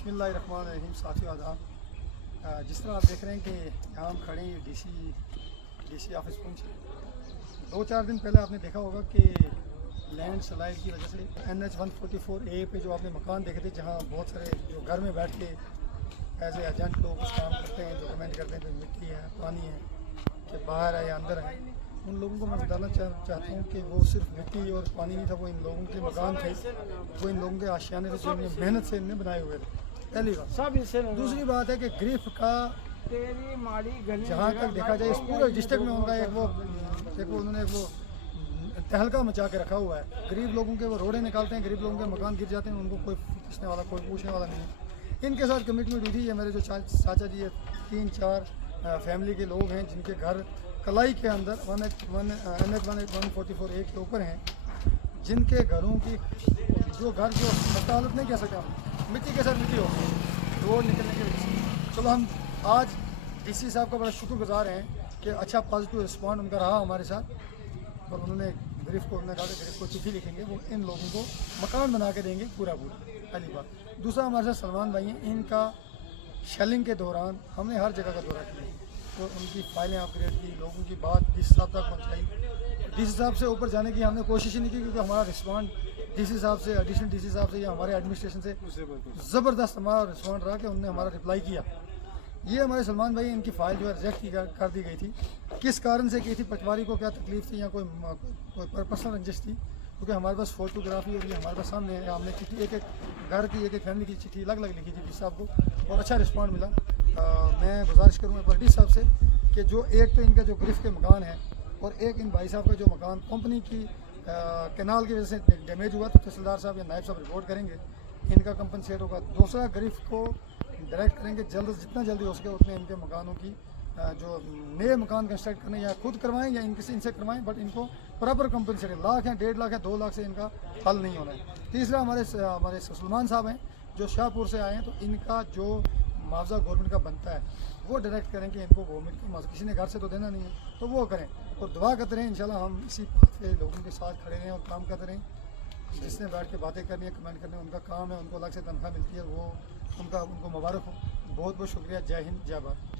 بسم اللہ الرحمن الرحیم ساتھیو آداب۔ جس طرح آپ دیکھ رہے ہیں کہ یہاں ہم کھڑے ہیں ڈی سی آفس پہنچے 2-4 دن پہلے آپ نے دیکھا ہوگا کہ لینڈ سلائڈ کی وجہ سے NH 144A پہ جو آپ نے مکان دیکھے تھے، جہاں بہت سارے جو گھر میں بیٹھ کے ایز اے ایجنٹ لوگ اس کام کرتے ہیں، جو کمنٹ کرتے ہیں کہ مٹی ہے، پانی ہے، کہ باہر ہے یا اندر ہے، ان لوگوں کو میں بتانا چاہتا ہوں کہ وہ صرف مٹی اور پانی نہیں تھا، وہ ان لوگوں کے مکان تھے، وہ ان لوگوں کے آشیانے تھے جو انہیں محنت سے انہیں بنائے ہوئے تھے۔ پہلی بات۔ دوسری بات ہے کہ گریف کا جہاں تک دیکھا جائے اس پورے ڈسٹرکٹ میں ان کا انہوں نے وہ تہلکہ مچا کے رکھا ہوا ہے۔ غریب لوگوں کے وہ روڈیں نکالتے ہیں، غریب لوگوں کے مکان گر جاتے ہیں، ان کو کوئی پوچھنے والا کوئی پوچھنے والا نہیں ہے۔ ان کے ساتھ کمٹمنٹ ہوئی تھی، یہ میرے جو چاچا جی 3-4 فیملی کے لوگ ہیں جن کے گھر کلائی کے اندر NH 144A کے اوپر ہیں، جن کے گھروں کی جو خستہ حالت نہیں کہہ سکتے ہم، مٹی کے ساتھ مٹی ہو گئی روڈ نکلنے کی وجہ سے۔ چلو ہم آج ڈی سی صاحب کا بڑا شکر گزار ہیں کہ اچھا پازیٹیو رسپانڈ ان کا رہا ہمارے ساتھ، اور انہوں نے گریف کو کہا کہ گریف کو چٹھی لکھیں گے، وہ ان لوگوں کو مکان بنا کے دیں گے پورا۔ پہلی بات۔ دوسرا، ہمارے ساتھ سلمان بھائی ہیں، ان کا شیلنگ کے دوران ہم نے ہر جگہ کا دورہ کیا اور ان کی فائلیں اپ گریڈ کی، لوگوں کی بات ڈی سی صاحب تک پہنچائی۔ ڈی سی صاحب سے اوپر جانے کی ہم نے کوشش ہی نہیں کی، کیونکہ ہمارا رسپانڈ ڈی سی صاحب سے، ایڈیشنل ڈی سی صاحب سے یا ہمارے ایڈمنسٹریشن سے زبردست ہمارا رسپانڈ رہا کہ انہوں نے ہمارا رپلائی کیا۔ یہ ہمارے سلمان بھائی، ان کی فائل جو ہے ریجیکٹ کر دی گئی تھی۔ کس کارن سے کی تھی؟ پٹواری کو کیا تکلیف تھی یا کوئی پرسنل رنجش تھی؟ کیونکہ ہمارے پاس فوٹوگرافی اور یہ ہمارے پاس سامنے ہے، ہم نے چٹھی ایک گھر کی ایک فیملی کی چٹھی الگ الگ لکھی تھی ڈی صاحب کو، اور اچھا رسپانڈ ملا۔ میں گزارش کروں گا ڈی صاحب سے کہ جو ایک تو ان کا جو گرفت کے مکان ہے، اور ایک ان بھائی صاحب کا جو مکان کمپنی کی کینال کی وجہ سے ڈیمیج ہوا، تو تحصیلدار صاحب یا نائب صاحب رپورٹ کریں گے، ان کا کمپنسیٹ ہوگا۔ دوسرا، گرفت کو ڈائریکٹ کریں گے جتنا جلدی ہو سکے اتنے ان کے مکانوں کی جو نئے مکان کنسٹرکٹ کرنے یا خود کروائیں یا ان سے کروائیں، بٹ ان کو پراپر کمپنسیٹ 1 لاکھ ہے، 1.5 لاکھ ہے، 2 لاکھ سے ان کا حل نہیں ہونا ہے۔ تیسرا، ہمارے سلمان صاحب ہیں جو شاہ پور سے آئے ہیں، تو ان کا جو معاوضہ گورنمنٹ کا بنتا ہے وہ ڈائریکٹ کریں کہ ان کو گورنمنٹ کا کسی نے گھر سے تو دینا نہیں ہے، تو وہ کریں، اور دعا کرتے رہیں۔ انشاءاللہ ہم اسی بات پہ لوگوں کے ساتھ کھڑے رہیں اور کام کرتے رہیں۔ جس نے بیٹھ کے باتیں کرنی ہے، کمنٹ کرنے، ان کا کام ہے، ان کو الگ سے تنخواہ ملتی ہے، وہ ان کو مبارک ہو۔ بہت بہت شکریہ۔ جے ہند، جے بھارت۔